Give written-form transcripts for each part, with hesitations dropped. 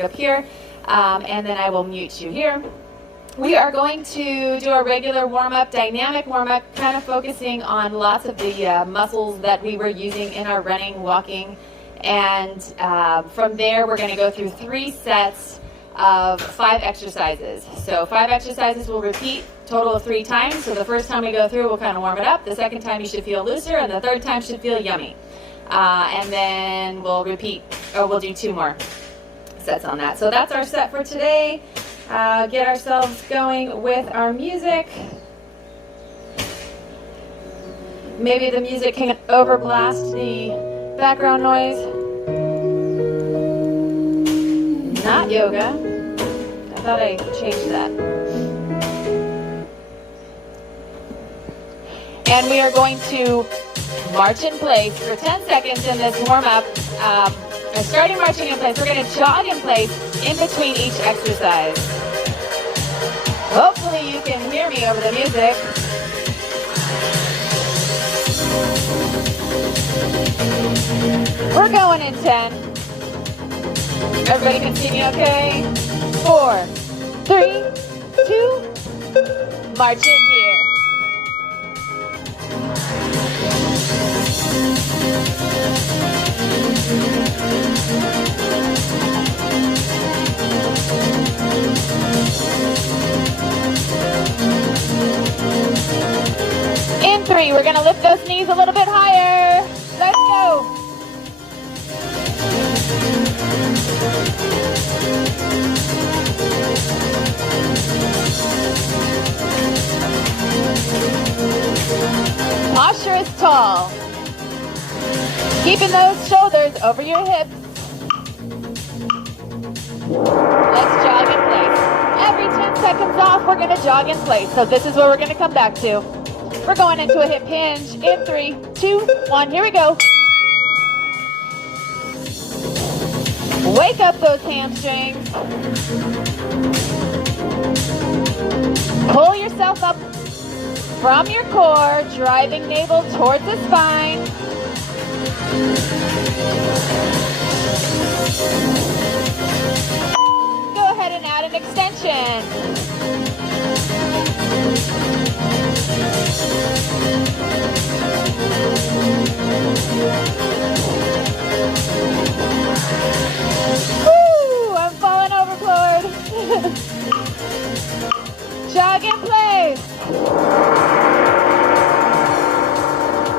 up here, and then I will mute you here. We are going to do a regular warm-up, dynamic warm-up, kind of focusing on lots of the muscles that we were using in our running, walking, and from there we're going to go through 3 sets of 5 exercises. So 5 exercises we'll repeat, total of 3 times. So the first time we go through, we'll kind of warm it up. The second time you should feel looser, and the third time should feel yummy. And then we'll repeat, or we'll do 2 more sets on that. So that's our set for today. Get ourselves going with our music. Maybe the music can overblast the background noise. Not yoga. I thought I changed that. And we are going to march in place for 10 seconds in this warm-up. Starting marching in place, we're going to jog in place in between each exercise. Hopefully you can hear me over the music. We're going in 10. Everybody can see me okay? 4, 3, 2, march in here. In 3, we're going to lift those knees a little bit higher. Let's go. Posture is tall. Keeping those shoulders over your hips. Let's jog in place. Every 10 seconds off, we're going to jog in place. So this is what we're going to come back to. We're going into a hip hinge in 3, 2, 1. Here we go. Wake up those hamstrings. Pull yourself up from your core, driving navel towards the spine. Go ahead and add an extension. Woo! I'm falling over, Lord. Jog in place.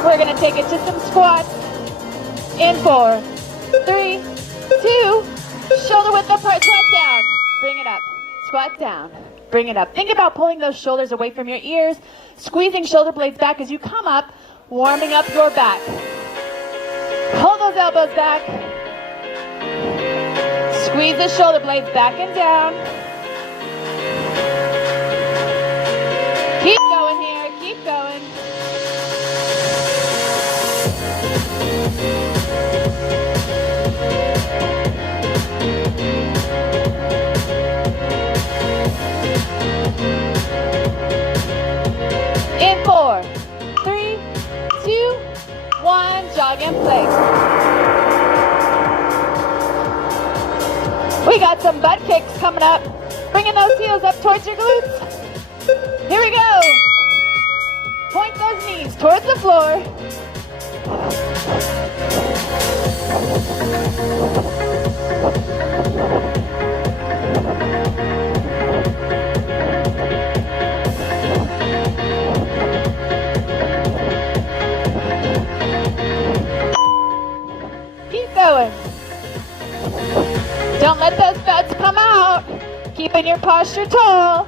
We're going to take it to some squats. In 4, 3, 2, shoulder width apart, squat down. Bring it up. Squat down. Bring it up. Think about pulling those shoulders away from your ears, squeezing shoulder blades back as you come up, warming up your back. Pull those elbows back. Squeeze the shoulder blades back and down. Keep going here. Keep going. In 4, 3, 2, 1, jog in place. We got some butt kicks coming up. Bringing those heels up towards your glutes. Here we go. Point those knees towards the floor. Keep going. Don't let those butts come out. Keeping your posture tall.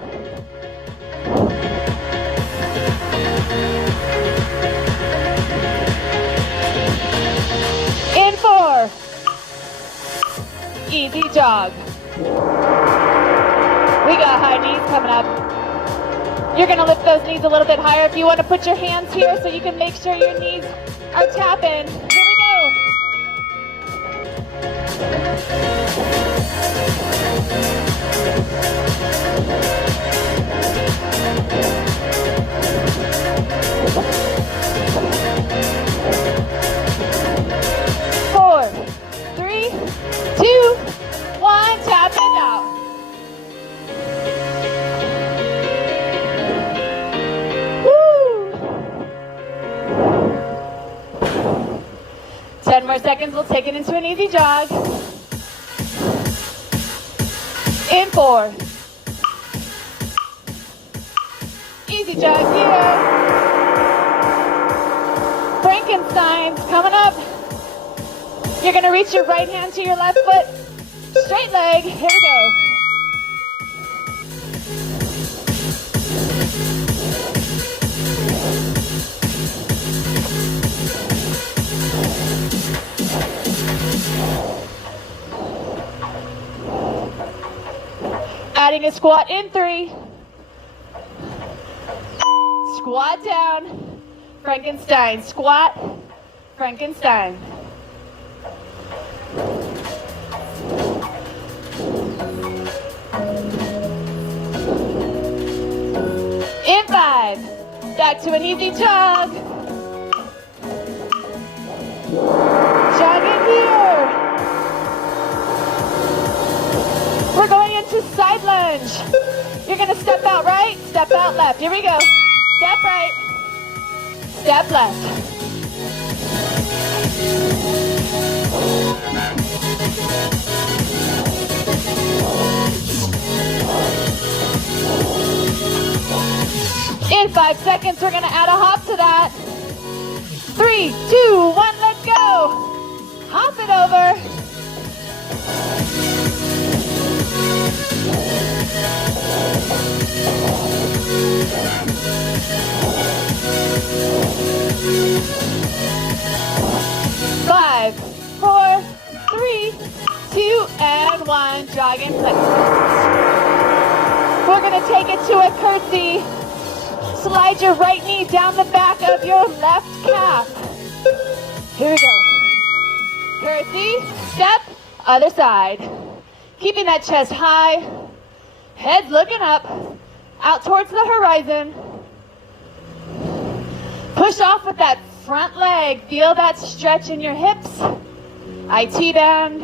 In 4. Easy jog. We got high knees coming up. You're going to lift those knees a little bit higher. If you want to put your hands here so you can make sure your knees are tapping. Here we go. Four, 3, 2, 1, tap seconds, we'll take it into an easy jog. In 4. Easy jog here. Frankenstein's coming up. You're gonna reach your right hand to your left foot. Straight leg, here we go. Adding a squat in 3. Squat down. Frankenstein. Squat. Frankenstein. In 5. Back to an easy jog. Jog in here. We're going into side lunge. You're gonna step out right, step out left. Here we go. Step right, step left. In 5 seconds, we're gonna add a hop to that. 3, 2, 1, let's go. Hop it over. Five, 4, 3, 2, and 1. Jog in place. We're gonna take it to a curtsy. Slide your right knee down the back of your left calf. Here we go. Curtsy, step, other side. Keeping that chest high, head looking up, out towards the horizon. Push off with that front leg. Feel that stretch in your hips. IT band.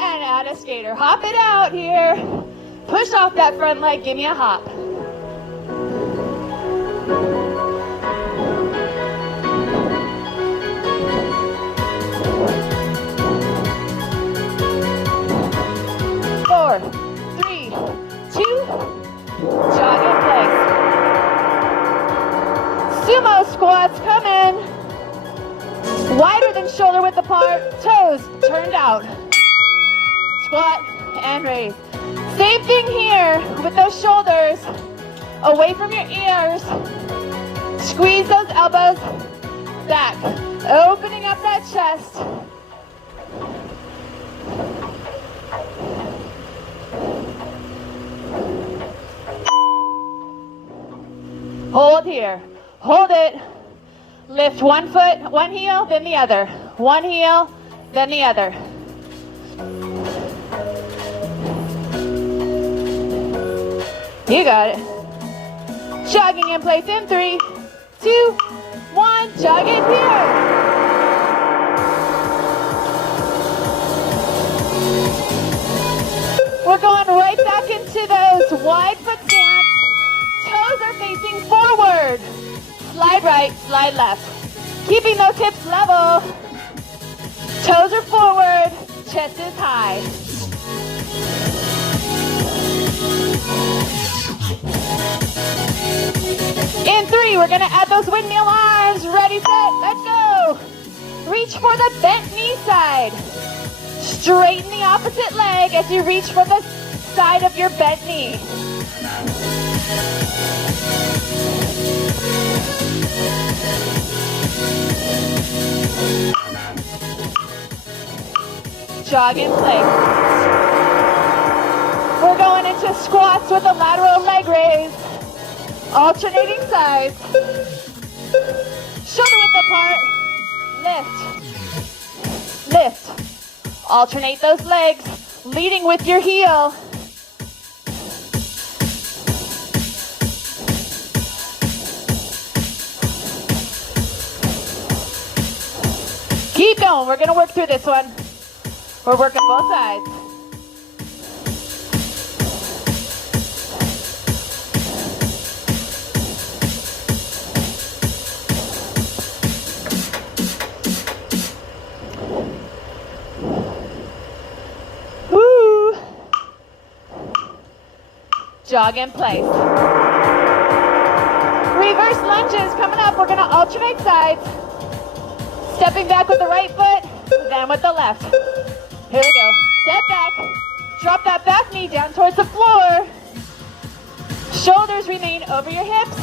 And add a skater. Hop it out here. Push off that front leg. Give me a hop. Four, 3, 2, jog in place. Sumo squats come in. Wider than shoulder width apart, toes turned out. Squat and raise. Same thing here with those shoulders away from your ears. Squeeze those elbows back, opening up that chest. Hold here. Hold it. Lift one foot, one heel, then the other. One heel, then the other. You got it. Jogging in place in 3, 2, 1. Jog in here. We're going right back into those wide foot stance. Toes are facing forward. Slide right, slide left. Keeping those hips level. Toes are forward, chest is high. In 3, we're gonna add those windmill arms. Ready, set, let's go. Reach for the bent knee side. Straighten the opposite leg as you reach for the side of your bent knee. Jog in place. We're going into squats with a lateral leg raise. Alternating sides. Shoulder width apart. Lift. Lift. Alternate those legs, leading with your heel. Keep going. We're going to work through this one. We're working both sides. jog in place. Reverse lunges coming up. We're gonna alternate sides. Stepping back with the right foot, then with the left. Here we go. Step back. Drop that back knee down towards the floor. Shoulders remain over your hips.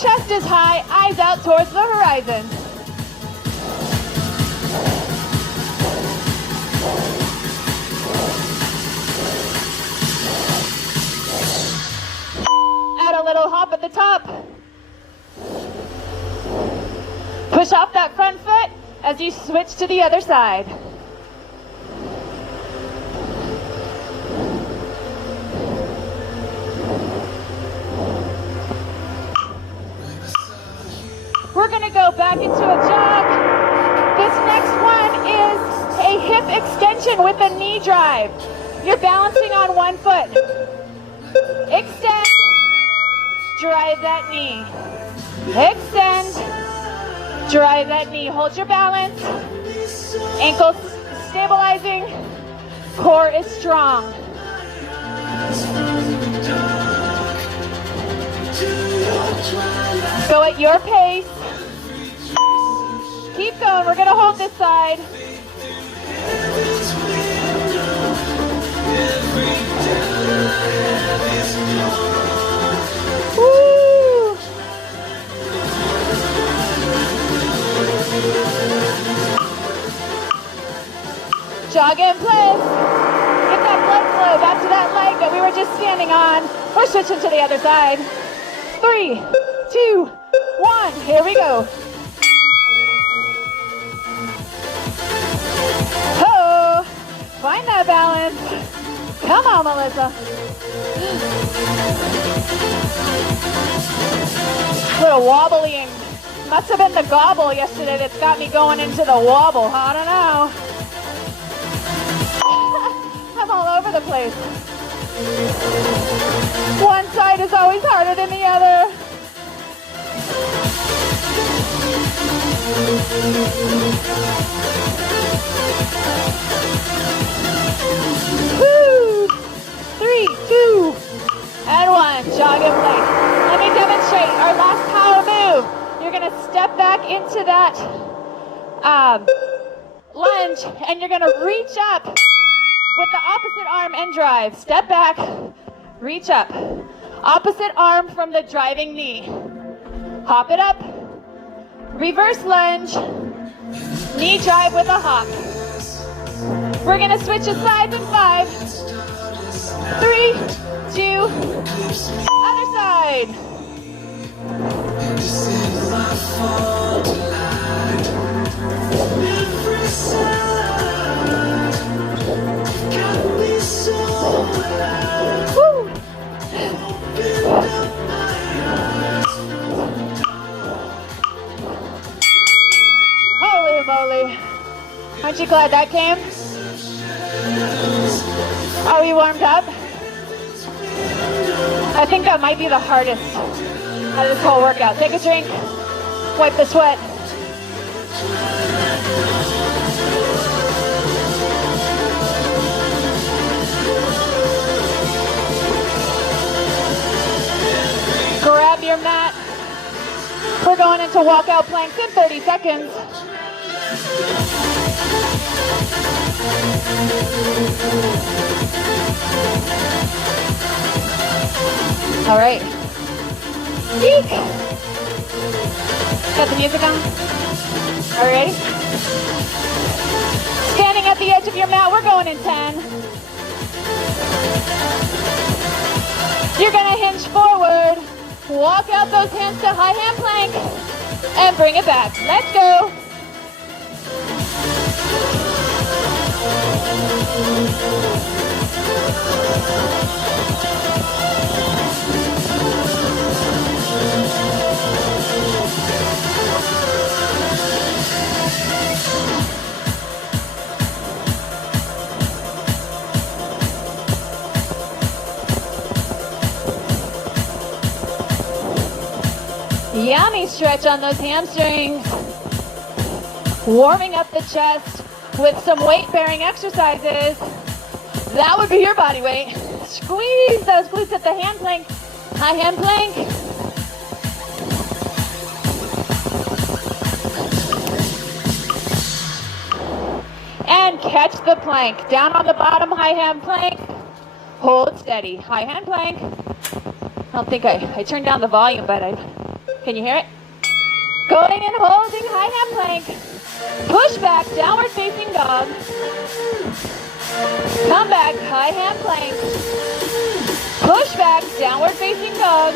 Chest is high, eyes out towards the horizon. Add a little hop at the top. Push off that front foot as you switch to the other side. We're gonna go back into a jog. This next one is a hip extension with a knee drive. You're balancing on one foot. Extend, drive that knee. Extend, drive that knee. Hold your balance. Ankles stabilizing. Core is strong. Go at your pace. Keep going. We're going to hold this side. Woo! Jog in place. Get that blood flow back to that leg that we were just standing on. We're switching to the other side. 3, 2, 1. Here we go. Oh, find that balance. Come on, Melissa. A little wobbling. Must have been the gobble yesterday that's got me going into the wobble. I don't know. I'm all over the place. One side is always harder than the other. Woo! 3, 2, and 1. Jog in place. Let me demonstrate our last power move. You're going to step back into that lunge, and you're going to reach up with the opposite arm and drive. Step back, reach up. Opposite arm from the driving knee. Hop it up. Reverse lunge. Knee drive with a hop. We're gonna switch to sides in 5, 3, 2, other side. Woo. Holy moly. Aren't you glad that came? Are we warmed up? I think that might be the hardest out of this whole workout. Take a drink, wipe the sweat. Grab your mat. We're going into walkout planks in 30 seconds. All right. Eek. Got the music on? All right. Standing at the edge of your mat, we're going in 10. You're gonna hinge forward. Walk out those hands to high hand plank and bring it back. Let's go. Yummy stretch on those hamstrings. Warming up the chest with some weight-bearing exercises. That would be your body weight. Squeeze those glutes at the hand plank. High hand plank. And catch the plank. Down on the bottom, high hand plank. Hold steady. High hand plank. I don't think I turned down the volume, but can you hear it? Going and holding, high hand plank. Push back, downward facing dog. Come back, high hand plank. Push back, downward facing dog.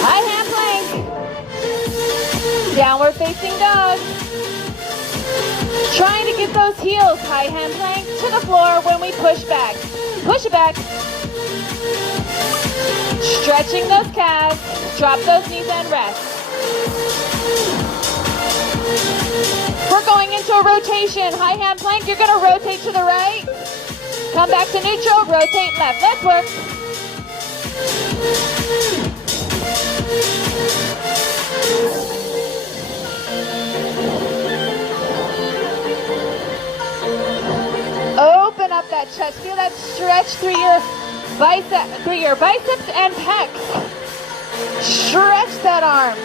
High hand plank. Downward facing dog. Trying to get those heels, high hand plank, to the floor when we push back. Push it back. Stretching those calves. Drop those knees and rest. We're going into a rotation. High hand plank, you're going to rotate to the right. Come back to neutral, rotate left. Let's work. Open up that chest. Feel that stretch through your biceps and pecs. Stretch that arm.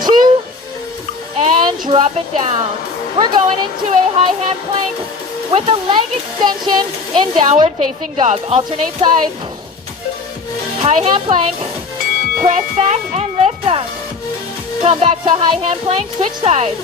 Two, and drop it down. We're going into a high hand plank with a leg extension in downward facing dog. Alternate sides. High hand plank. Press back and lift up. Come back to high hand plank, switch sides.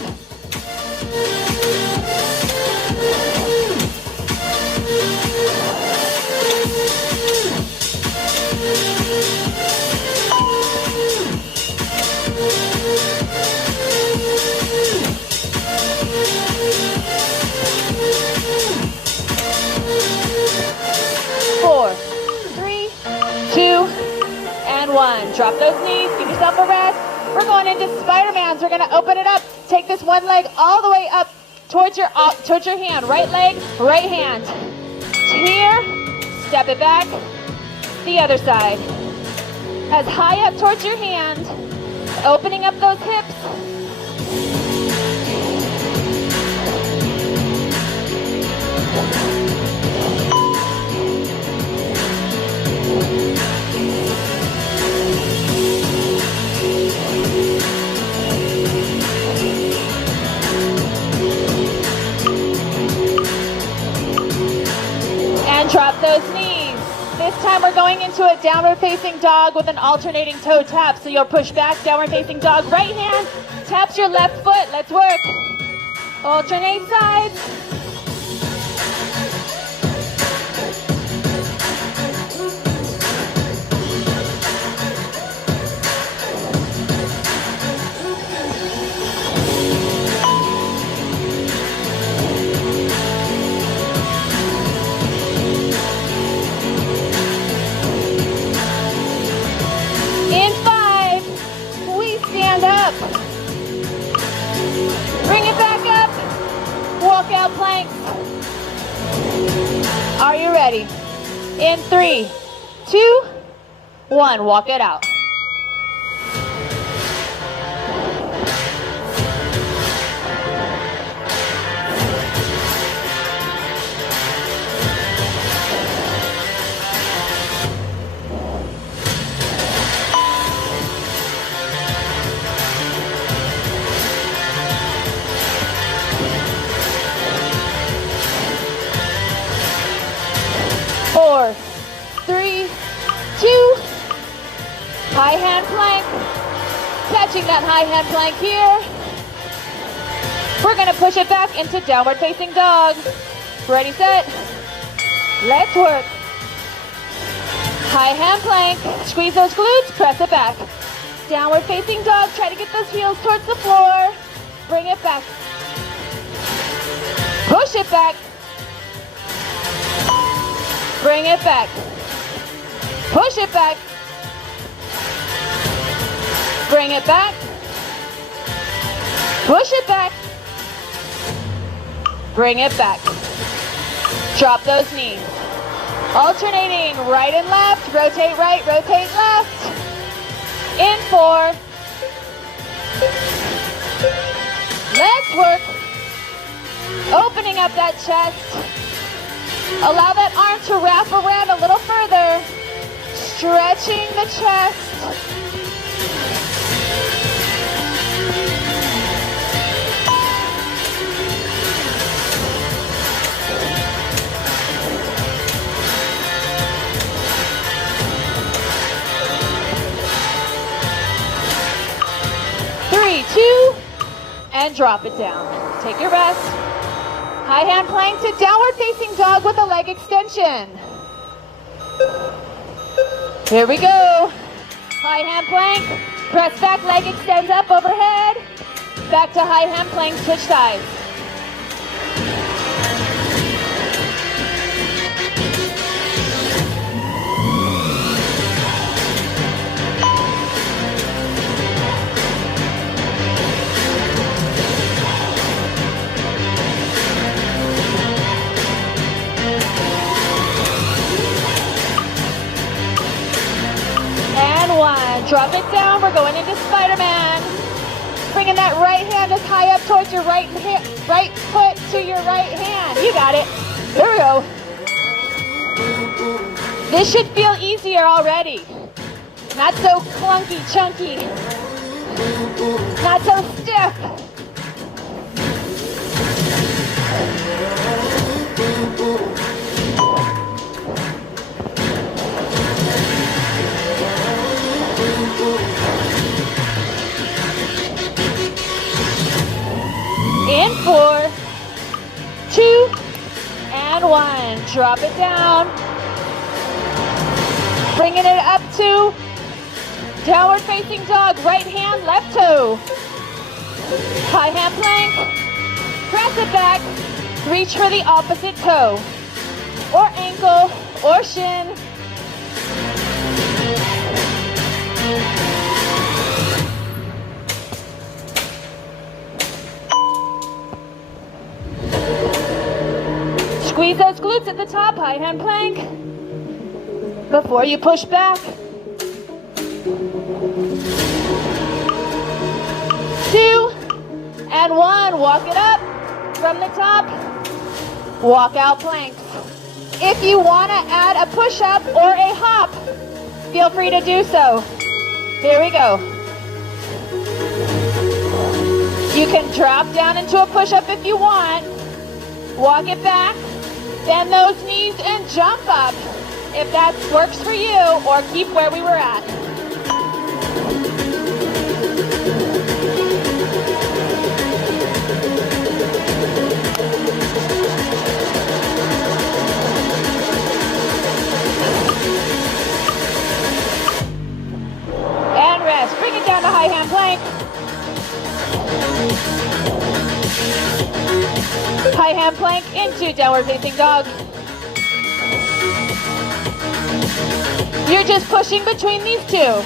Four, three, two, and one. Drop those knees, give yourself a rest. We're going into Spider-Mans. We're gonna open it up. Take this one leg all the way up towards your hand. Right leg, right hand. Here, step it back. The other side. As high up towards your hand. Opening up those hips. And drop those knees. This time we're going into a downward facing dog with an alternating toe tap. So you'll push back, downward facing dog. Right hand taps your left foot. Let's work. Alternate sides. Bring it back up. Walkout planks. Are you ready? In 3, 2, 1. Walk it out. Four, 3, 2, high hand plank. Catching that high hand plank here. We're gonna push it back into downward facing dog. Ready, set, let's work. High hand plank, squeeze those glutes, press it back. Downward facing dog, try to get those heels towards the floor. Bring it back. Push it back. Bring it back. Push it back. Bring it back. Push it back. Bring it back. Drop those knees. Alternating right and left. Rotate right, rotate left. In 4, work. Opening up that chest. Allow that arm to wrap around a little further. Stretching the chest. Three, two, and drop it down. Take your rest. High hand plank to downward facing dog with a leg extension. Here we go. High hand plank. Press back, leg extends up overhead. Back to high hand plank, switch sides. Drop it down, we're going into Spider-Man. Bringing that right hand as high up towards your right foot to your right hand. You got it. There we go. This should feel easier already. Not so clunky, chunky. Not so stiff. In 4, 2, and 1. Drop it down. Bringing it up to downward facing dog. Right hand, left toe. High hand plank. Press it back. Reach for the opposite toe. Or ankle, or shin. Squeeze those glutes at the top, high hand plank. Before you push back. 2, and 1. Walk it up from the top. Walk out planks. If you want to add a push-up or a hop, feel free to do so. Here we go. You can drop down into a push-up if you want. Walk it back. Bend those knees and jump up if that works for you, or keep where we were at. And rest. Bring it down to high hand plank. High hand plank into downward facing dog. You're just pushing between these two.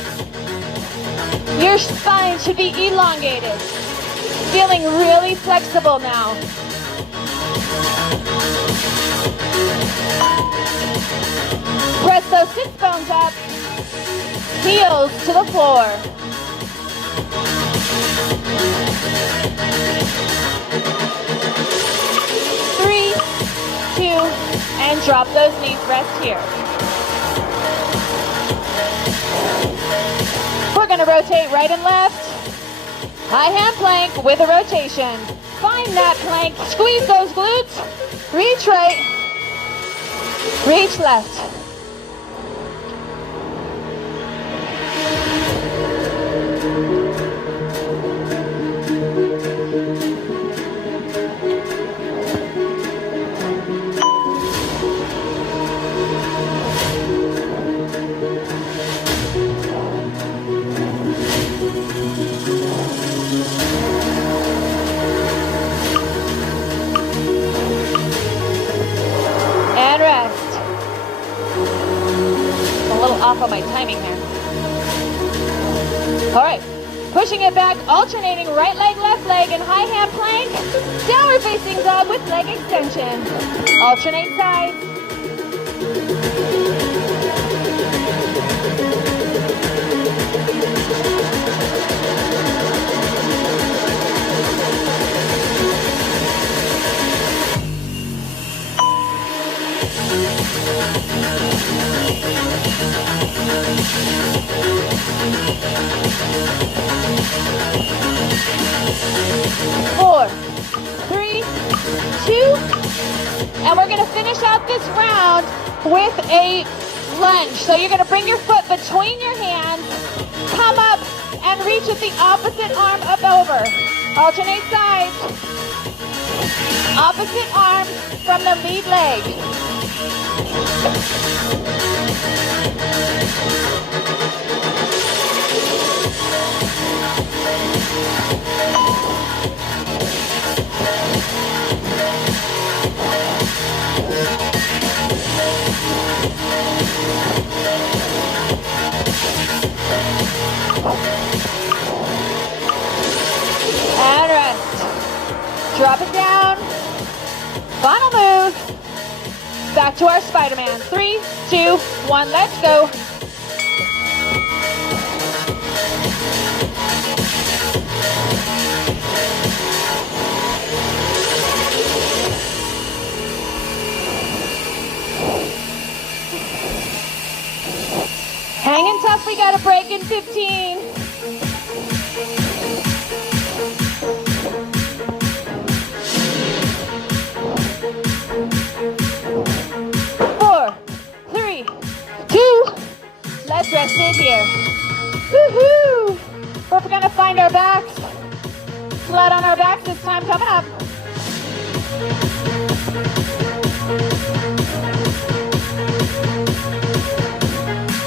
Your spine should be elongated. Feeling really flexible now. Press those sit bones up. Heels to the floor. And drop those knees, rest here. We're going to rotate right and left. High hand plank with a rotation. Find that plank, squeeze those glutes. Reach right, reach left. Off on my timing there. All right, pushing it back, alternating right leg, left leg, and high hand plank. Downward facing dog with leg extension. Alternate sides. 4, 3, 2, and we're gonna finish out this round with a lunge. So you're gonna bring your foot between your hands, come up and reach with the opposite arm up over. Alternate sides. Opposite arm from the lead leg. And rest. Drop it down. Final move. Back to our Spider-Man. 3, 2, 1, let's go. Hanging tough, we got a break in 15. Let's rest it here. Woohoo! We're gonna find our backs. Flat on our backs this time coming up.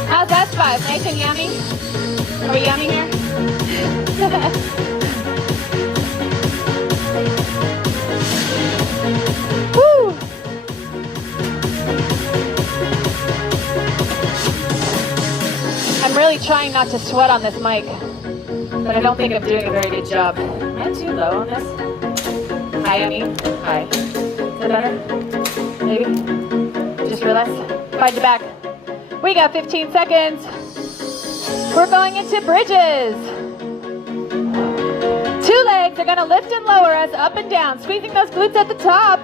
How's that 5? Nice and yummy? Are we yummy here? Woo! I'm really trying not to sweat on this mic, but I don't think I'm doing a very good job. Am I too low on this? Hi, Emmy. Hi. Is that better? Maybe? Just real less? Find your back. We got 15 seconds. We're going into bridges. 2 legs are gonna lift and lower us up and down, squeezing those glutes at the top.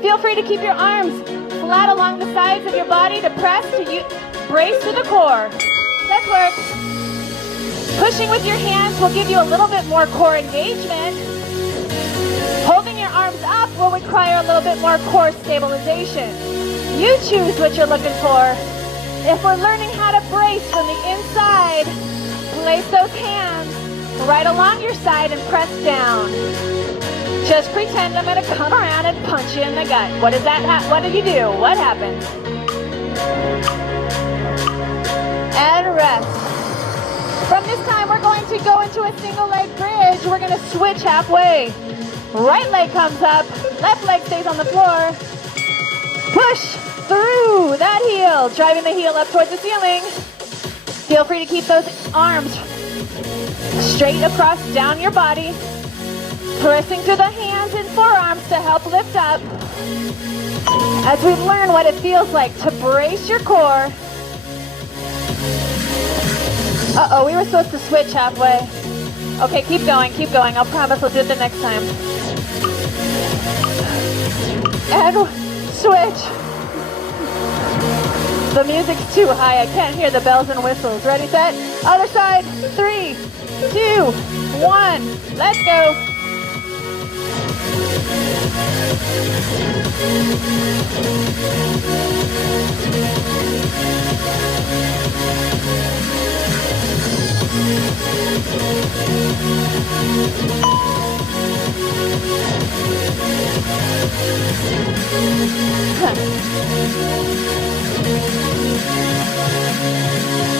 Feel free to keep your arms flat along the sides of your body to press to brace to the core. Let's work. Pushing with your hands will give you a little bit more core engagement. Holding your arms up will require a little bit more core stabilization. You choose what you're looking for. If we're learning how to brace from the inside, place those hands right along your side and press down. Just pretend I'm gonna come around and punch you in the gut. What is that? What did you do? What happened? And rest. From this time, we're going to go into a single leg bridge. We're going to switch halfway. Right leg comes up, left leg stays on the floor. Push through that heel, driving the heel up towards the ceiling. Feel free to keep those arms straight across down your body. Pressing through the hands and forearms to help lift up. As we learn what it feels like to brace your core. Uh-oh, we were supposed to switch halfway. Okay, keep going, keep going. I'll promise we'll do it the next time. And switch. The music's too high. I can't hear the bells and whistles. Ready, set? Other side. 3, 2, 1. Let's go.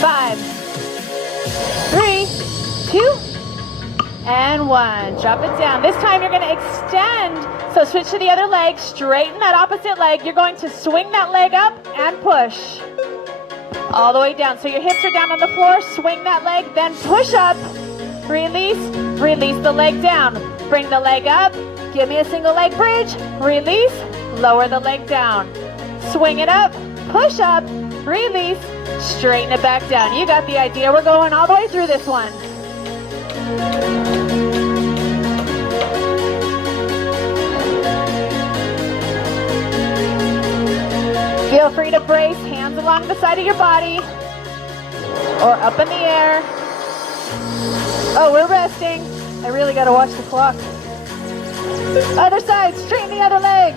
Five, 3, 2, and 1. Drop it down. This time you're going to extend. So switch to the other leg. Straighten that opposite leg. You're going to swing that leg up and push. All the way down. So your hips are down on the floor. Swing that leg, then push up. Release. Release the leg down. Bring the leg up. Give me a single leg bridge. Release. Lower the leg down. Swing it up. Push up. Release. Straighten it back down. You got the idea. We're going all the way through this one. Feel free to brace, hands along the side of your body or up in the air. Oh, we're resting. I really gotta watch the clock. Other side, straighten the other leg.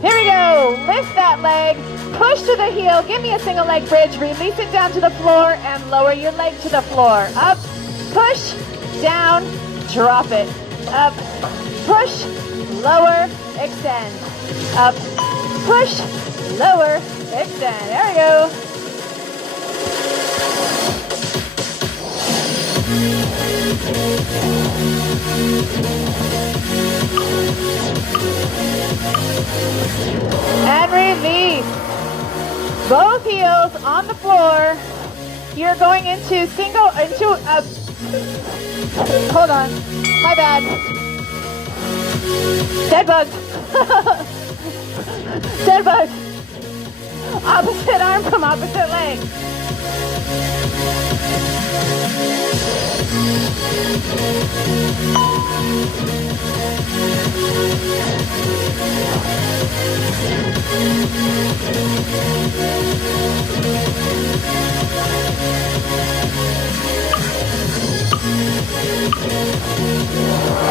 Here we go. Lift that leg, push to the heel, give me a single leg bridge, release it down to the floor and lower your leg to the floor. Up, push, down, drop it. Up, push, lower, extend. Up, push, lower, extend. There we go. And release. Both heels on the floor. You're going into hold on, my bad. Dead bug. Dead bug. Opposite arm from opposite leg.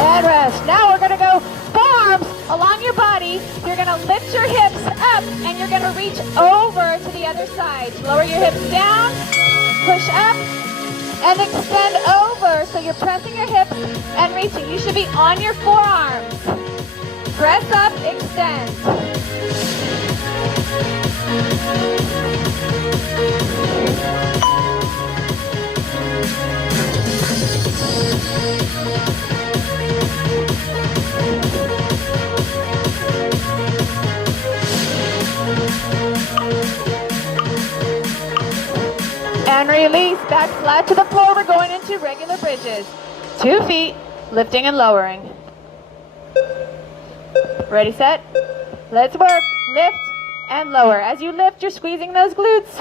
And rest. Now we're going to go forearms along your body. You're going to lift your hips up and you're going to reach over to the other side. Lower your hips down, push up, and extend over. So you're pressing your hips and reaching. You should be on your forearms. Press up, extend. And release, back flat to the floor. We're going into regular bridges. 2 feet, lifting and lowering. Ready, set? Let's work. Lift and lower. As you lift, you're squeezing those glutes.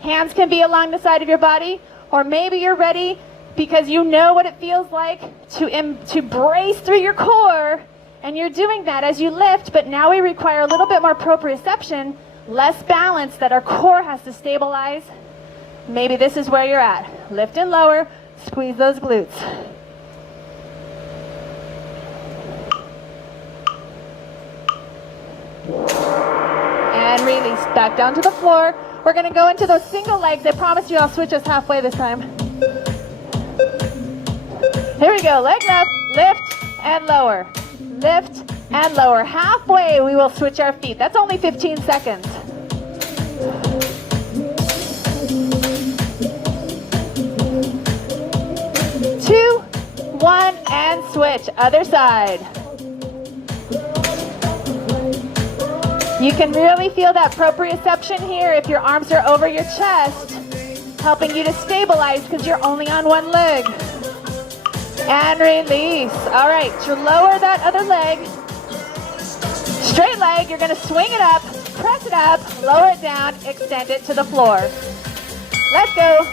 Hands can be along the side of your body, or maybe you're ready because you know what it feels like to brace through your core, and you're doing that as you lift, but now we require a little bit more proprioception, less balance that our core has to stabilize. Maybe this is where you're at. Lift and lower, squeeze those glutes. And release, back down to the floor. We're gonna go into those single legs. I promise you I'll switch us halfway this time. Here we go, leg up, lift and lower. Lift and lower. Halfway we will switch our feet. That's only 15 seconds. 2, 1, and switch. Other side. You can really feel that proprioception here if your arms are over your chest, helping you to stabilize because you're only on one leg. And release. All right, to lower that other leg, straight leg, you're going to swing it up, press it up, lower it down, extend it to the floor. Let's go.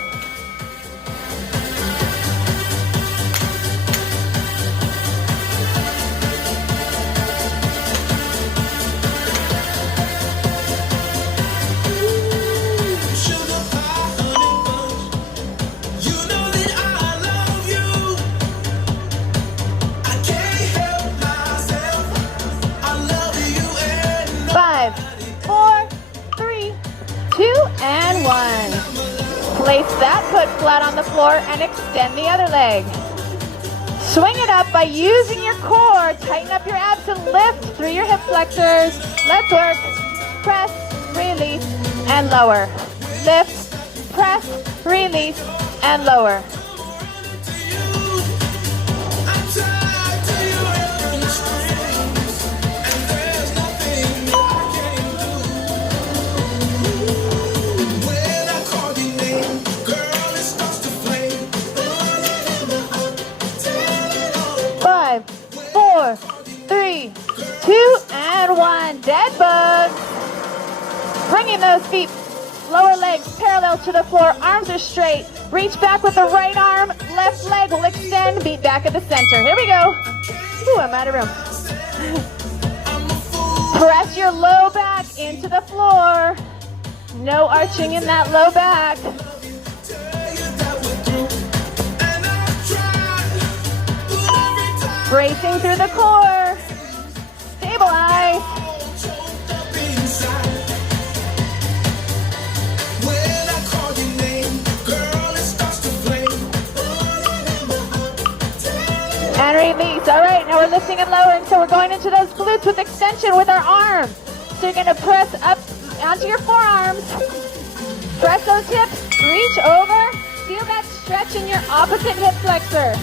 And 1. Place that foot flat on the floor and extend the other leg. Swing it up by using your core. Tighten up your abs and lift through your hip flexors. Let's work. Press, release, and lower. Lift, press, release, and lower. And 1. Dead bug. Bringing those feet, lower legs parallel to the floor. Arms are straight. Reach back with the right arm. Left leg will extend. Feet back at the center. Here we go. Ooh, I'm out of room. Press your low back into the floor. No arching in that low back. Bracing through the core. Stabilize. And release. All right, now we're lifting and lowering, so we're going into those glutes with extension with our arms. So you're going to press up onto your forearms. Press those hips, reach over. Feel that stretch in your opposite hip flexor.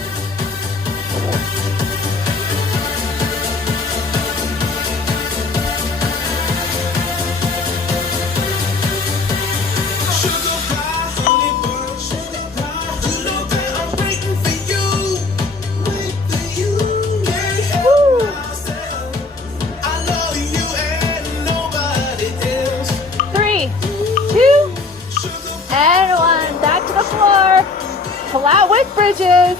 Flat with bridges.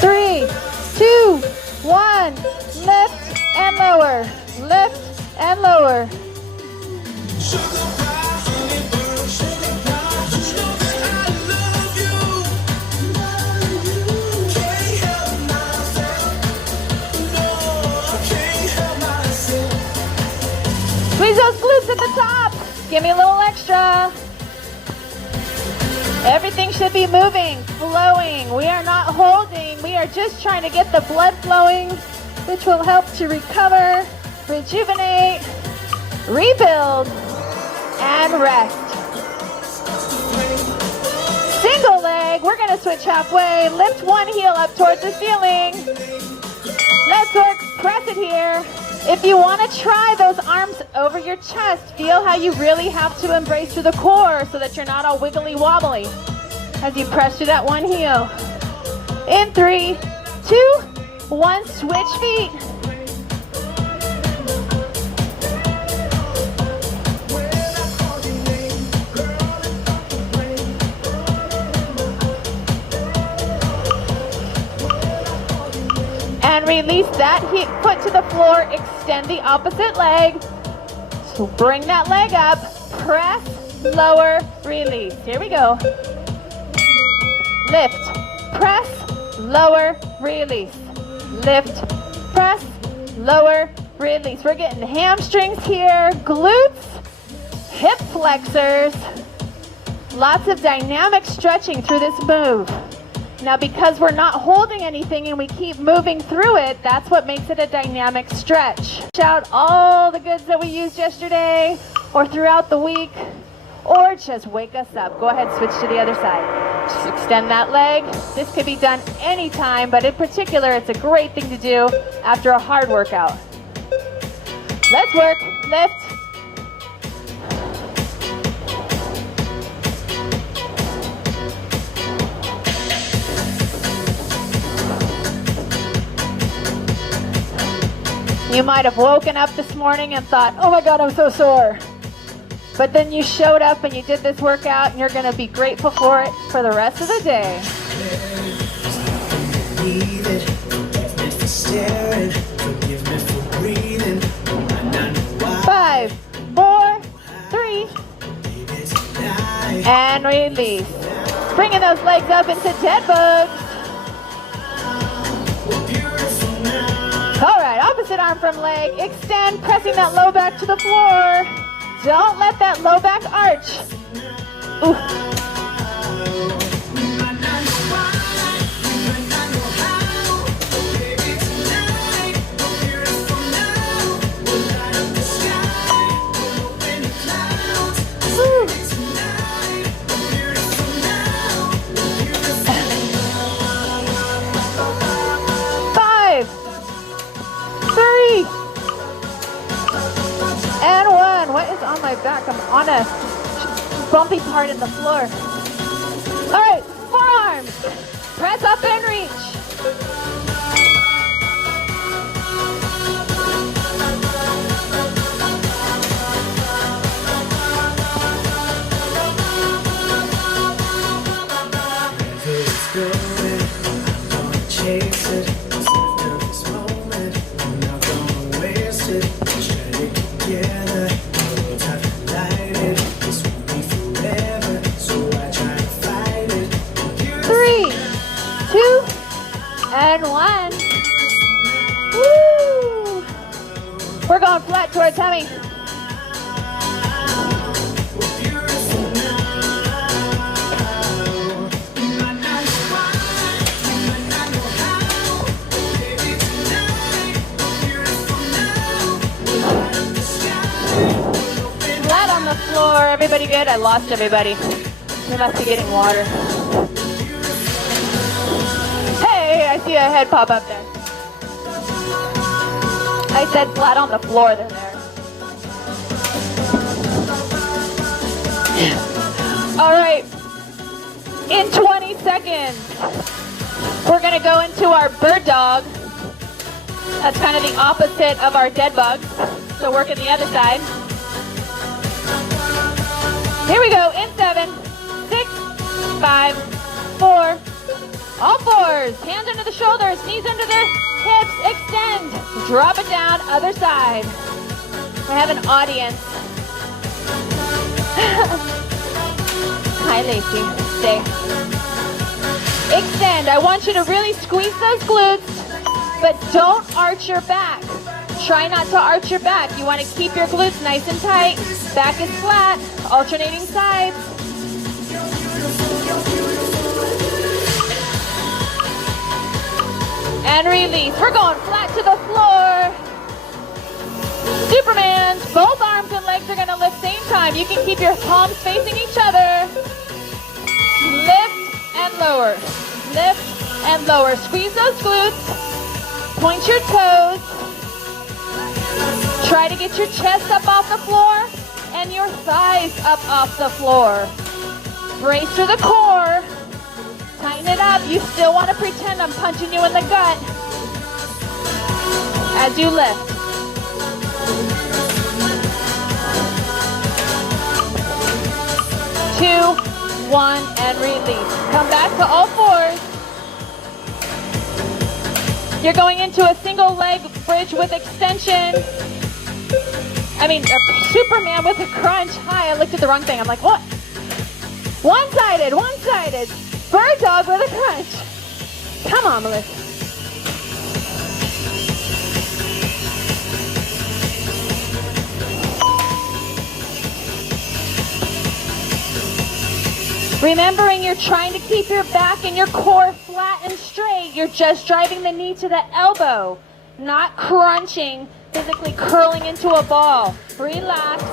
3, 2, 1. Lift and lower. Lift and lower. Squeeze those glutes at the top. Give me a little extra. Everything should be moving, flowing. We are not holding. We are just trying to get the blood flowing, which will help to recover, rejuvenate, rebuild, and rest. Single leg. We're going to switch halfway. Lift one heel up towards the ceiling. Let's work. Press it here. If you want to try those arms over your chest, feel how you really have to embrace through the core so that you're not all wiggly wobbly as you press through that one heel. In 3, 2, 1, switch feet. And release that foot to the floor, extend the opposite leg. So bring that leg up, press, lower, release. Here we go. Lift, press, lower, release. Lift, press, lower, release. We're getting hamstrings here, glutes, hip flexors. Lots of dynamic stretching through this move. Now, because we're not holding anything and we keep moving through it, that's what makes it a dynamic stretch. Shout all the goods that we used yesterday or throughout the week, or just wake us up. Go ahead, switch to the other side. Just extend that leg. This could be done anytime, but in particular, it's a great thing to do after a hard workout. Let's work. Lift. You might have woken up this morning and thought, oh my God, I'm so sore. But then you showed up and you did this workout and you're going to be grateful for it for the rest of the day. 5, 4, 3, and release. Bringing those legs up into dead bugs. All right, opposite arm from leg. Extend, pressing that low back to the floor. Don't let that low back arch. Ooh. And 1. What is on my back? I'm on a bumpy part in the floor. All right, forearms. Press up and reach. And 1. Woo! We're going flat to our tummy. Flat on the floor. Everybody good? I lost everybody. They must be getting water. Hey, I see a head pop up there. I said flat on the floor, they're there. All right, in 20 seconds, we're gonna go into our bird dog. That's kind of the opposite of our dead bugs. So working the other side. Here we go, in 7, 6, 5, 4, all fours, hands under the shoulders, knees under the hips, extend, drop it down, other side. I have an audience. Hi, Lacey, stay. Extend, I want you to really squeeze those glutes, but don't arch your back. Try not to arch your back. You want to keep your glutes nice and tight, back is flat, alternating sides. And release. We're going flat to the floor. Superman. Both arms and legs are going to lift same time. You can keep your palms facing each other. Lift and lower. Lift and lower. Squeeze those glutes. Point your toes. Try to get your chest up off the floor and your thighs up off the floor. Brace through the core. Tighten it up. You still want to pretend I'm punching you in the gut as you lift. Two, 1, and release. Come back to all fours. You're going into a single leg bridge with extension. I mean, a Superman with a crunch. Hi, I looked at the wrong thing. I'm like, what? One-sided, one-sided. Bird dog with a crunch. Come on, Melissa. Remembering you're trying to keep your back and your core flat and straight. You're just driving the knee to the elbow, not crunching, physically curling into a ball. Relax.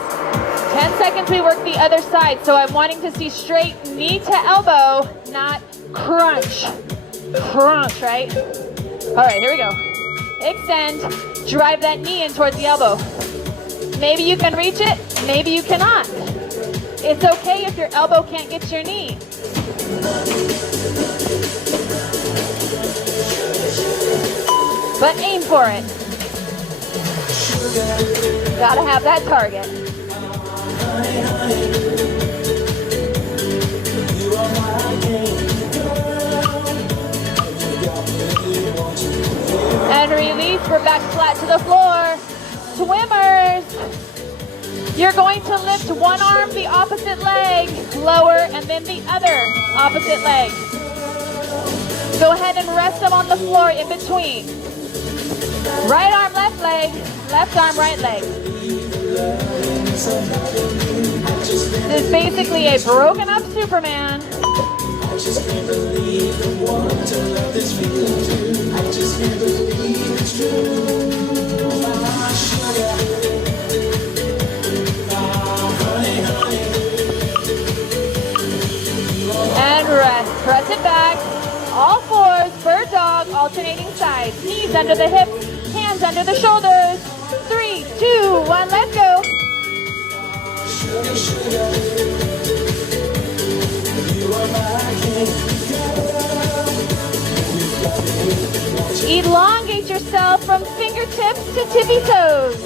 10 seconds, we work the other side. So I'm wanting to see straight knee to elbow, not crunch. Crunch, right? All right, here we go. Extend, drive that knee in towards the elbow. Maybe you can reach it, maybe you cannot. It's okay if your elbow can't get to your knee. But aim for it. Gotta have that target. And release, we're back flat to the floor. Swimmers, you're going to lift one arm, the opposite leg, lower, and then the other opposite leg. Go ahead and rest them on the floor in between. Right arm, left leg, left arm, right leg. This is basically a broken up Superman. I just can't believe the want to love this feeling too. I just can't believe it's true. And rest. Press it back. All fours. Bird dog. Alternating sides. Knees under the hips. Hands under the shoulders. 3, 2, 1. Let's go. Sugar, sugar. You are my king. Elongate yourself from fingertips to tippy toes.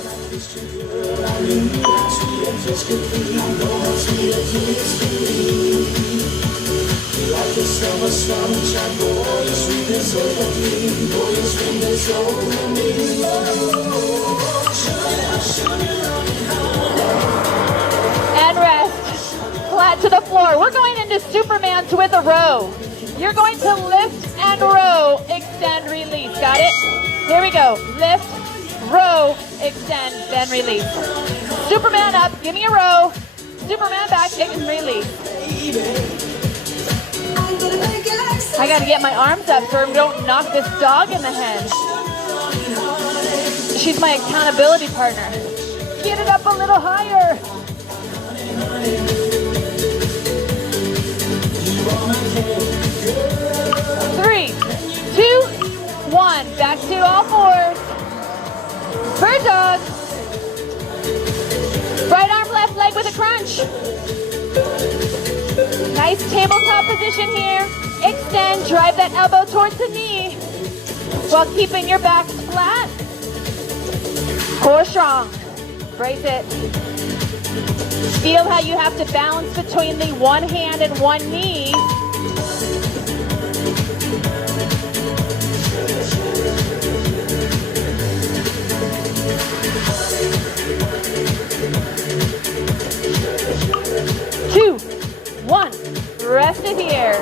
And rest. Flat to the floor. We're going into Superman's with a row. You're going to lift and row. extend, release. Got it? Here we go. Lift, row, extend, then release. Superman up, give me a row. Superman back, and release. I gotta get my arms up so I don't knock this dog in the head. She's my accountability partner. Get it up a little higher. Three, two, one. Back to all fours. Bird dog. Right arm, left leg with a crunch. Nice tabletop position here. Extend, drive that elbow towards the knee while keeping your back flat. Core strong. Brace it. Feel how you have to balance between the one hand and one knee. Two, one. Rest it here.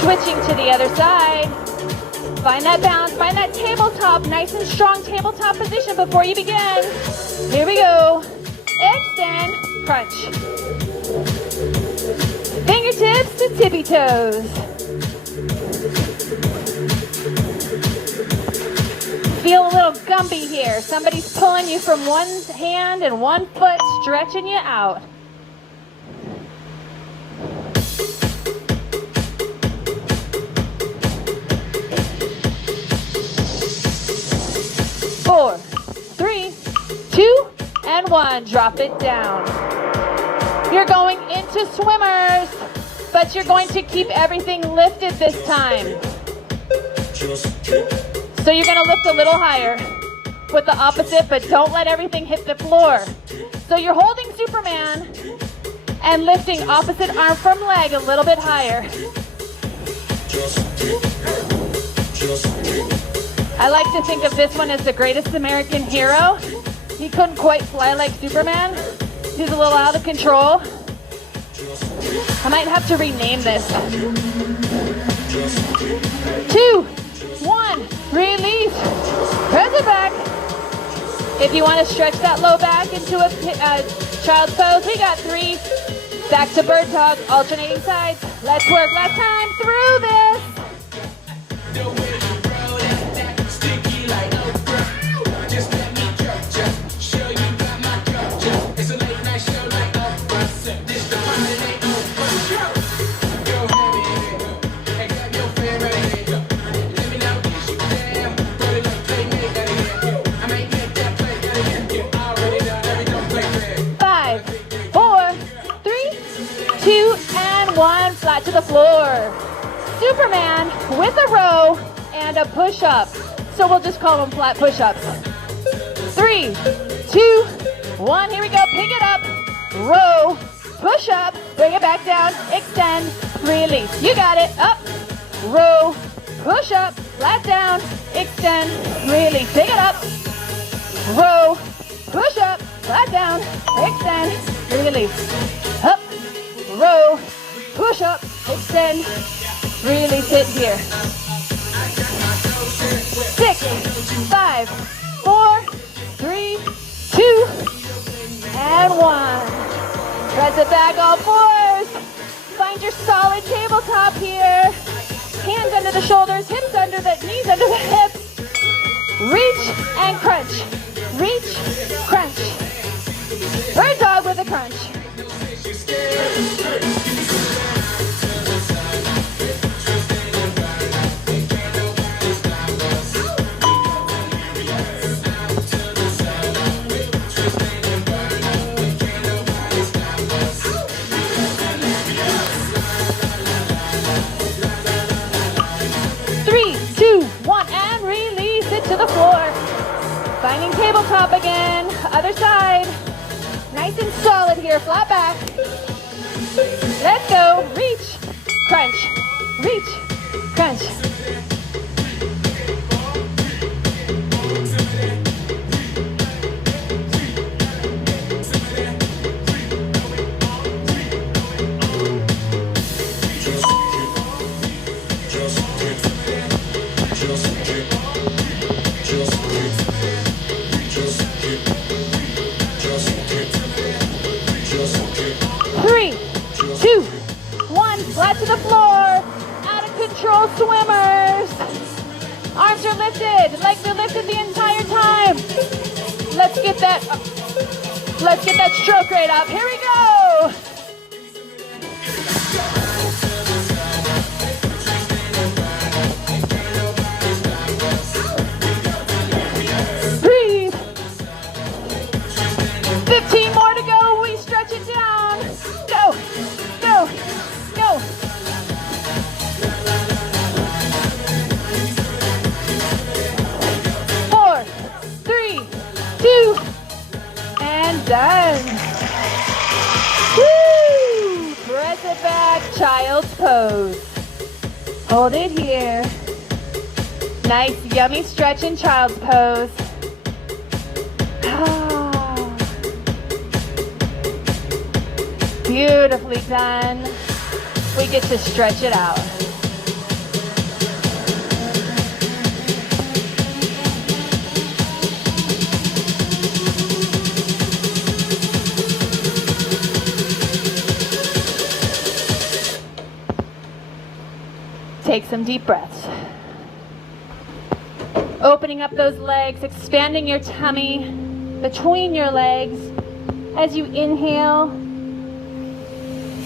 Switching to the other side. Find that balance, find that tabletop, nice and strong tabletop position before you begin. Here we go. Extend, crunch. Fingertips to tippy toes. Feel a little Gumby here. Somebody's pulling you from one hand and one foot, stretching you out. Four, three, two, and one. Drop it down. You're going into swimmers, but you're going to keep everything lifted this time. So you're going to lift a little higher with the opposite, but don't let everything hit the floor. So you're holding Superman and lifting opposite arm from leg a little bit higher. I like to think of this one as the greatest American hero. He couldn't quite fly like Superman. He's a little out of control. I might have to rename this. 2, 1, release. Press it back. If you want to stretch that low back into a child's pose, we got 3. Back to bird dog, alternating sides. Let's work last time through this. To the floor. Superman with a row and a push-up. So we'll just call them flat push-ups. 3, 2, 1. Here we go. Pick it up. Row. Push up. Bring it back down. Extend. Release. You got it. Up. Row. Push up. Flat down. Extend. Release. Pick it up. Row. Push up. Flat down. Extend. Release. Up. Row. Push up, extend, release it here. 6, 5, 4, 3, 2, and 1. Press it back, all fours. Find your solid tabletop here. Hands under the shoulders, hips under the knees, under the hips. Reach and crunch. Reach, crunch. Bird dog with a crunch. To the floor. Finding tabletop again. Other side. Nice and solid here. Flat back. Let's go. Reach. Crunch. Reach. Crunch. swimmers. Arms are lifted, legs are lifted the entire time. Let's get that stroke rate up. Here we go. Breathe. 15 more to go. We stretch it down. Go, go, go. 4, 3, 2, and done. Woo! Press it back, child's pose. Hold it here. Nice, yummy stretch in child's pose. Beautifully done. We get to stretch it out. Take some deep breaths. Opening up those legs, expanding your tummy between your legs. As you inhale,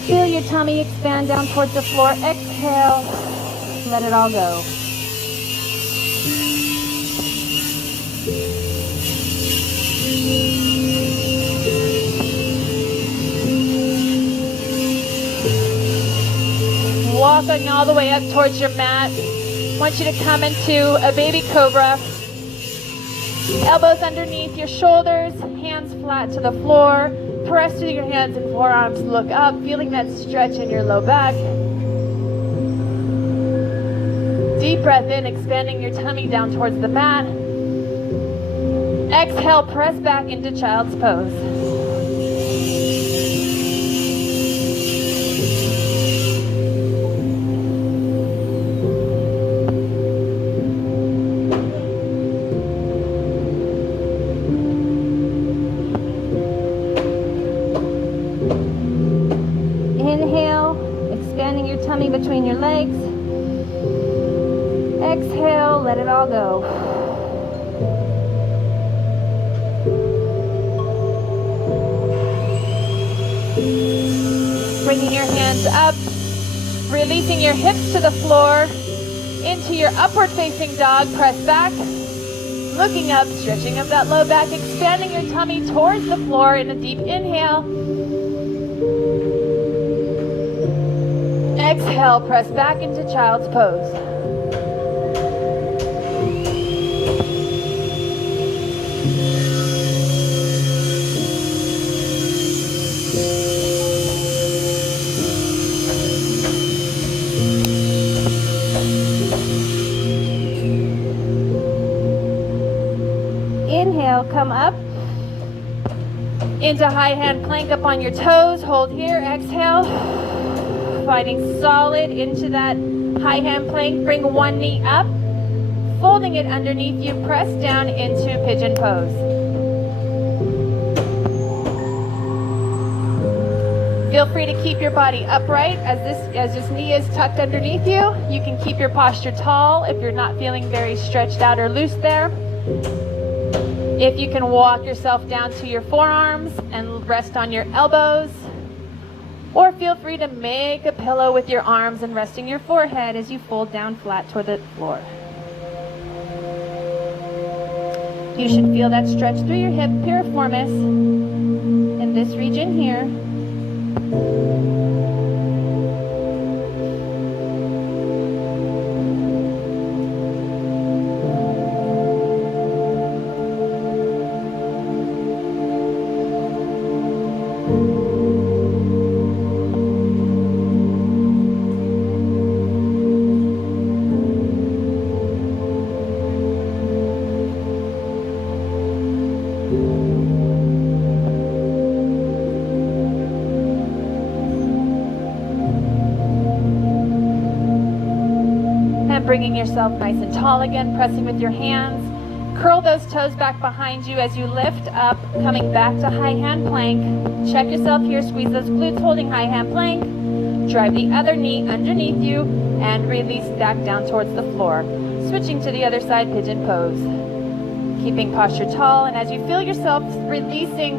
feel your tummy expand down towards the floor. Exhale, let it all go. Walking all the way up towards your mat. I want you to come into a baby cobra. Elbows underneath your shoulders, hands flat to the floor. Press through your hands and forearms, look up, feeling that stretch in your low back. Deep breath in, expanding your tummy down towards the mat. Exhale, press back into child's pose. Between your legs. Exhale, let it all go. Bringing your hands up, releasing your hips to the floor, into your upward facing dog. Press back, looking up, stretching up that low back, expanding your tummy towards the floor in a deep inhale. Exhale, press back into child's pose. Inhale, come up into high hand plank up on your toes. Hold here, exhale. Finding solid into that high hand plank. Bring one knee up, folding it underneath you. Press down into pigeon pose. Feel free to keep your body upright as this knee is tucked underneath you. You can keep your posture tall if you're not feeling very stretched out or loose there. If you can walk yourself down to your forearms and rest on your elbows. Or feel free to make a pillow with your arms and resting your forehead as you fold down flat toward the floor. You should feel that stretch through your hip piriformis in this region here. Bringing yourself nice and tall again, pressing with your hands. Curl those toes back behind you as you lift up, coming back to high hand plank. Check yourself here, squeeze those glutes, holding high hand plank. Drive the other knee underneath you, and release back down towards the floor. Switching to the other side, pigeon pose. Keeping posture tall, and as you feel yourself releasing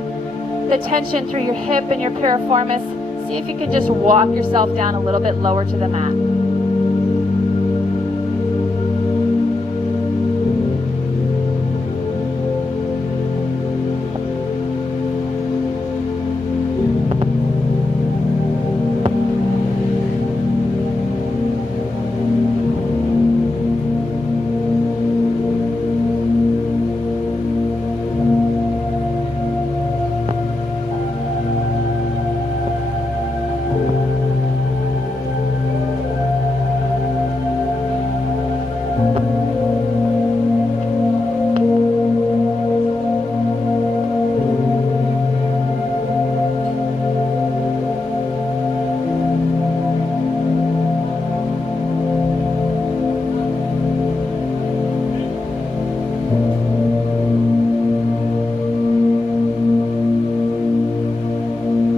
the tension through your hip and your piriformis, see if you can just walk yourself down a little bit lower to the mat.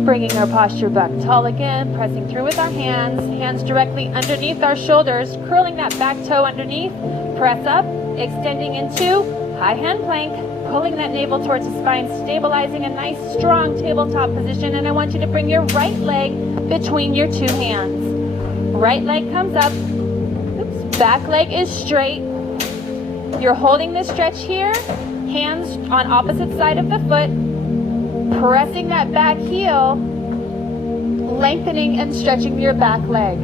Bringing our posture back tall again, pressing through with our hands directly underneath our shoulders, curling that back toe underneath, press up, extending into high hand plank, pulling that navel towards the spine, stabilizing a nice strong tabletop position, and I want you to bring your right leg between your two hands. Right leg comes up, oops, back leg is straight. You're holding this stretch here, hands on opposite side of the foot, pressing that back heel, lengthening and stretching your back leg.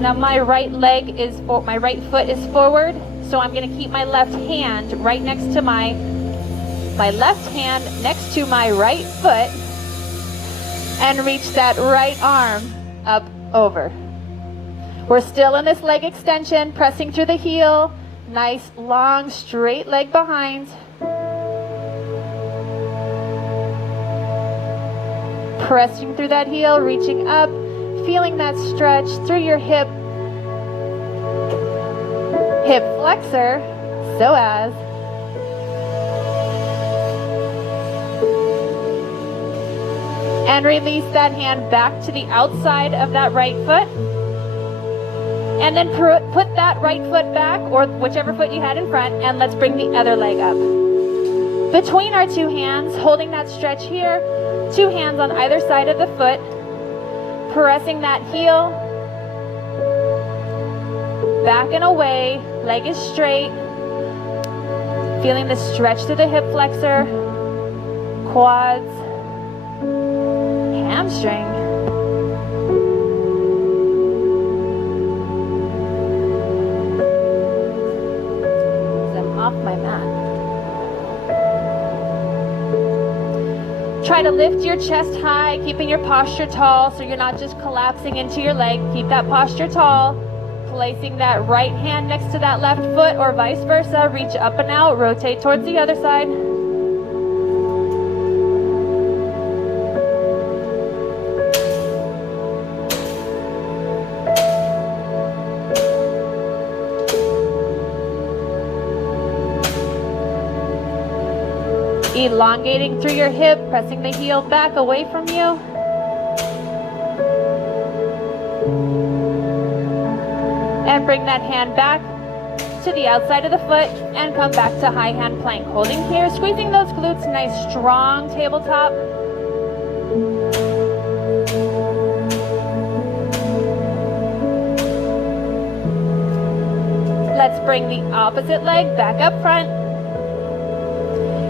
Now my right foot is forward. So I'm going to keep my left hand right next to my left hand next to my right foot and reach that right arm up over. We're still in this leg extension, pressing through the heel, nice long straight leg behind. Pressing through that heel, reaching up, feeling that stretch through your hip flexor, psoas. And release that hand back to the outside of that right foot. And then put that right foot back, or whichever foot you had in front, and let's bring the other leg up. Between our two hands, holding that stretch here, two hands on either side of the foot, pressing that heel back and away, leg is straight, feeling the stretch through the hip flexor, quads, hamstring. I'm off my mat. Try to lift your chest high, keeping your posture tall so you're not just collapsing into your leg. Keep that posture tall. Placing that right hand next to that left foot or vice versa. Reach up and out, rotate towards the other side. Elongating through your hip, pressing the heel back away from you. And bring that hand back to the outside of the foot and come back to high hand plank. Holding here, squeezing those glutes, nice strong tabletop. Let's bring the opposite leg back up front.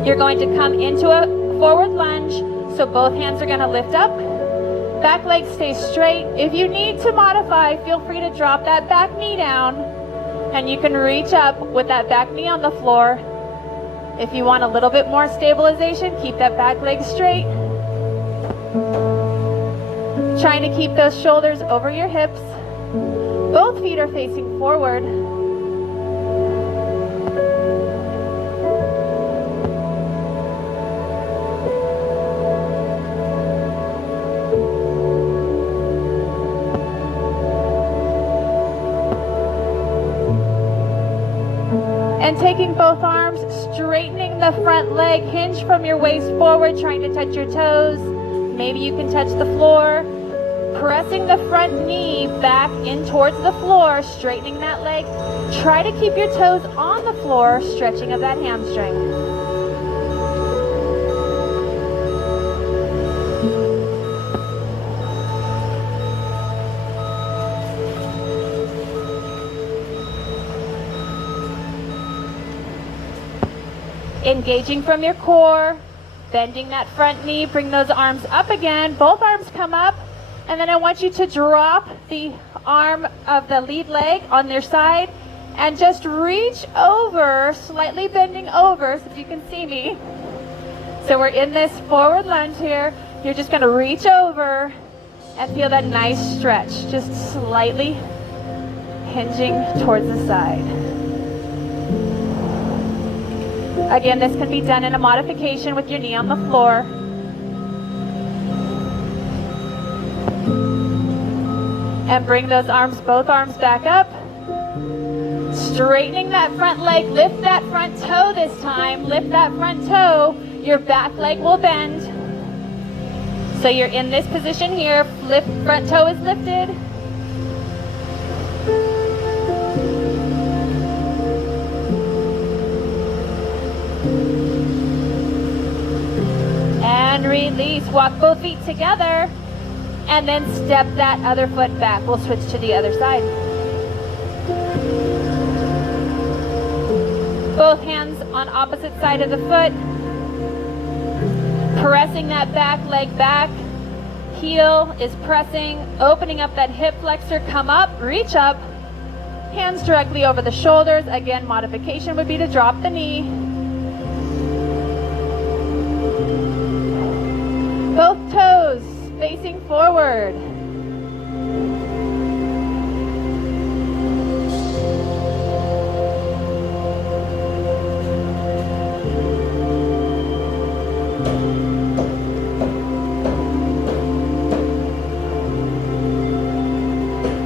You're going to come into a forward lunge, so both hands are going to lift up. Back leg stays straight. If you need to modify, feel free to drop that back knee down, and you can reach up with that back knee on the floor. If you want a little bit more stabilization, keep that back leg straight. Trying to keep those shoulders over your hips. Both feet are facing forward. And taking both arms, straightening the front leg, hinge from your waist forward, trying to touch your toes. Maybe you can touch the floor. Pressing the front knee back in towards the floor, straightening that leg. Try to keep your toes on the floor, stretching of that hamstring. Engaging from your core, bending that front knee, bring those arms up again. Both arms come up, and then I want you to drop the arm of the lead leg on their side and just reach over, slightly bending over so that you can see me. So we're in this forward lunge here. You're just going to reach over and feel that nice stretch, just slightly hinging towards the side. Again, this can be done in a modification with your knee on the floor. And bring those arms, both arms back up. Straightening that front leg, lift that front toe this time. Lift that front toe, your back leg will bend. So you're in this position here, lift, front toe is lifted. And release, walk both feet together, and then step that other foot back. We'll switch to the other side. Both hands on opposite side of the foot. Pressing that back leg back. Heel is pressing, opening up that hip flexor, come up, reach up. Hands directly over the shoulders. Again, modification would be to drop the knee. Both toes facing forward.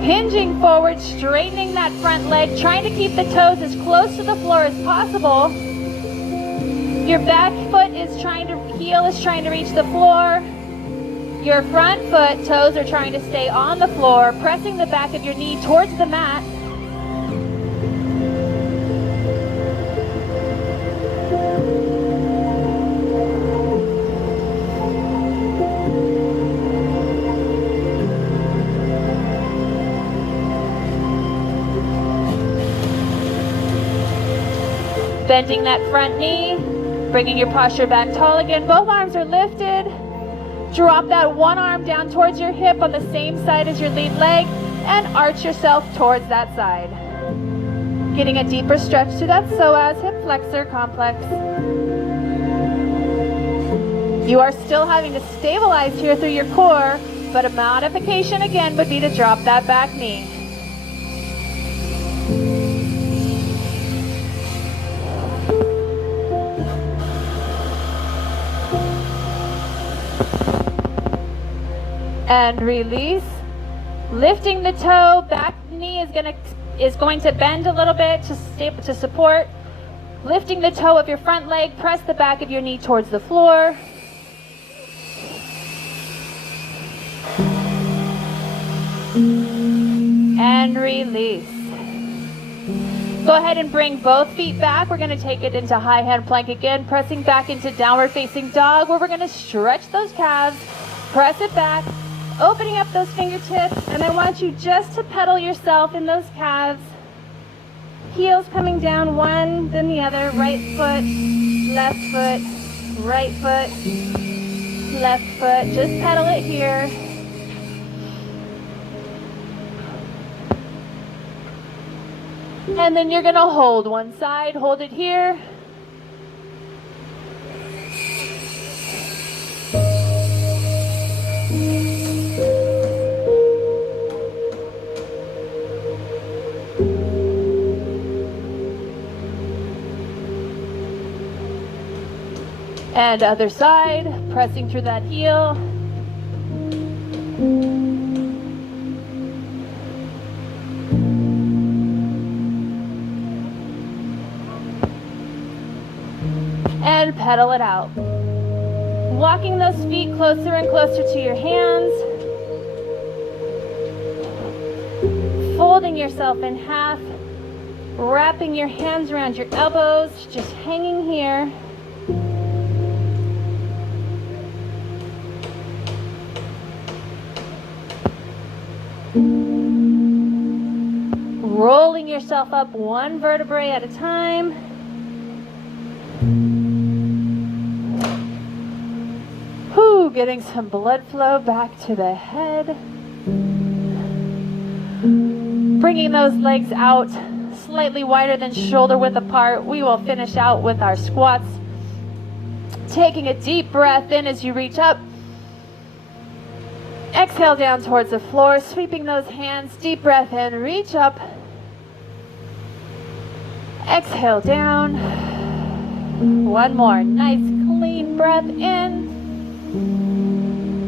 Hinging forward, straightening that front leg, trying to keep the toes as close to the floor as possible. Your back foot is trying to, heel is trying to reach the floor. Your front foot, toes are trying to stay on the floor, pressing the back of your knee towards the mat. Bending that front knee, bringing your posture back tall again. Both arms are lifted. Drop that one arm down towards your hip on the same side as your lead leg and arch yourself towards that side. Getting a deeper stretch to that psoas, hip flexor complex. You are still having to stabilize here through your core, but a modification again would be to drop that back knee. And release. Lifting the toe, back knee is going to bend a little bit to support. Lifting the toe of your front leg, press the back of your knee towards the floor. And release. Go ahead and bring both feet back. We're going to take it into high hand plank again, pressing back into downward facing dog, where we're going to stretch those calves, press it back, opening up those fingertips, and I want you just to pedal yourself in those calves. Heels coming down, one, then the other, right foot, right foot, left foot. Just pedal it here. And then you're going to hold one side, hold it here. And other side, pressing through that heel. and pedal it out. Walking those feet closer and closer to your hands. Folding yourself in half. Wrapping your hands around your elbows, just hanging here. Rolling yourself up one vertebrae at a time. Whew, getting some blood flow back to the head. Bringing those legs out slightly wider than shoulder width apart. We will finish out with our squats. Taking a deep breath in as you reach up. Exhale down towards the floor, sweeping those hands. Deep breath in, reach up. Exhale down. One more. Nice clean breath in.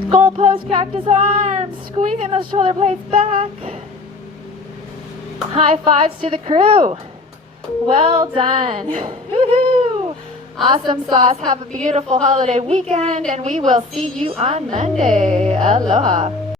Goal post, cactus arms. Squeezing those shoulder blades back. High fives to the crew. Well done. Woohoo! Awesome sauce. Have a beautiful holiday weekend, and we will see you on Monday. Aloha.